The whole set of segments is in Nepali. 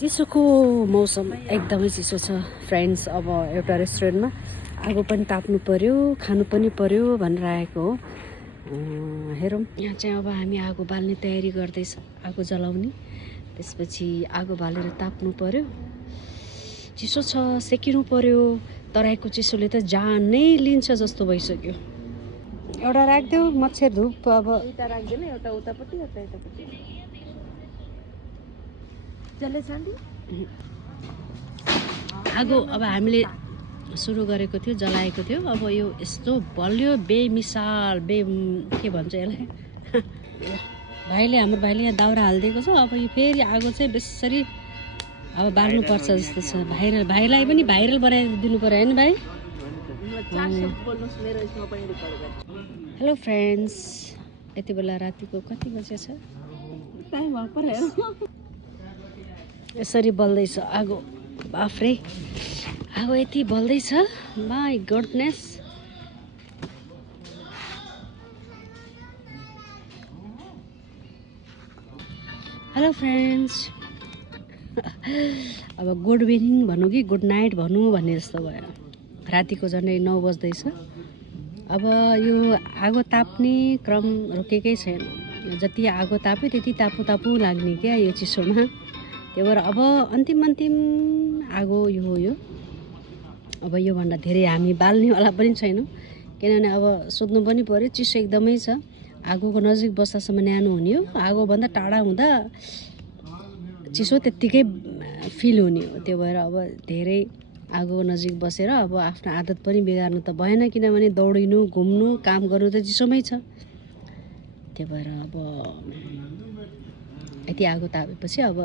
चिसोको मौसम एकदमै चिसो छ फ्रेन्ड्स। अब एउटा रेस्टुरेन्टमा आगो पनि ताप्नु पर्यो, खानु पनि पर्यो भनेर आएको हो। हेरौँ, यहाँ चाहिँ अब हामी आगो बाल्ने तयारी गर्दैछ, आगो जलाउने, त्यसपछि आगो बालेर ताप्नु पर्यो। चिसो छ, सेकिनु पर्यो। तराईको चिसोले त जान नै लिन्छ जस्तो भइसक्यो। एउटा राखिदेऊ मच्छर धुप। अब एउटा राख्दैन, एउटा उतापट्टि एउटा यतापट्टि जसले शान्ति। आगो अब हामीले सुरु गरेको थियो, जलाएको थियो। अब यो यस्तो बल्यो, बेमिसाल के भन्छ यसलाई हाम्रो भाइले यहाँ दाउरा हालिदिएको छ। अब यो फेरि आगो चाहिँ बेसरी अब बाल्नुपर्छ जस्तो छ। भाइलाई पनि भाइरल बनाइदिनु पर्यो होइन भाइ? हेलो फ्रेन्ड्स, यति बेला रातिको कति बजे छ? यसरी बल्दैछ आगो। बाफ्रे, आगो यति बल्दैछ, माई गडनेस। हेलो फ्रेन्ड्स, अब गुड इभिनिङ भनौँ कि गुड नाइट भनौँ भन्ने जस्तो भयो। रातिको झन्डै 9 बज्दैछ। अब यो आगो ताप्ने क्रम रोकेकै छैन। जति आगो ताप्यो त्यति तापु लाग्ने क्या यो चिसोमा। त्यही भएर अब अन्तिम आगो यो हो। यो अब योभन्दा धेरै हामी बाल्नेवाला पनि छैनौँ, किनभने अब सोध्नु पनि पर्यो। चिसो एकदमै छ, आगोको नजिक बस्दासम्म न्यानो हुने हो। आगोभन्दा टाढा हुँदा चिसो त्यत्तिकै फिल हुने हो। त्यो भएर अब धेरै आगो नजिक बसेर अब आफ्नो आदत पनि बिगार्नु त भएन, किनभने दौडिनु, घुम्नु, काम गर्नु त चिसोमै छ। त्यही भएर अब यति आगो तापेपछि अब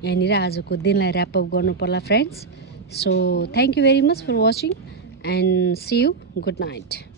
यहाँनिर आजको दिनलाई ऱ्याप अप गर्नु पर्ला friends. So thank you very much for watching and see you, good night.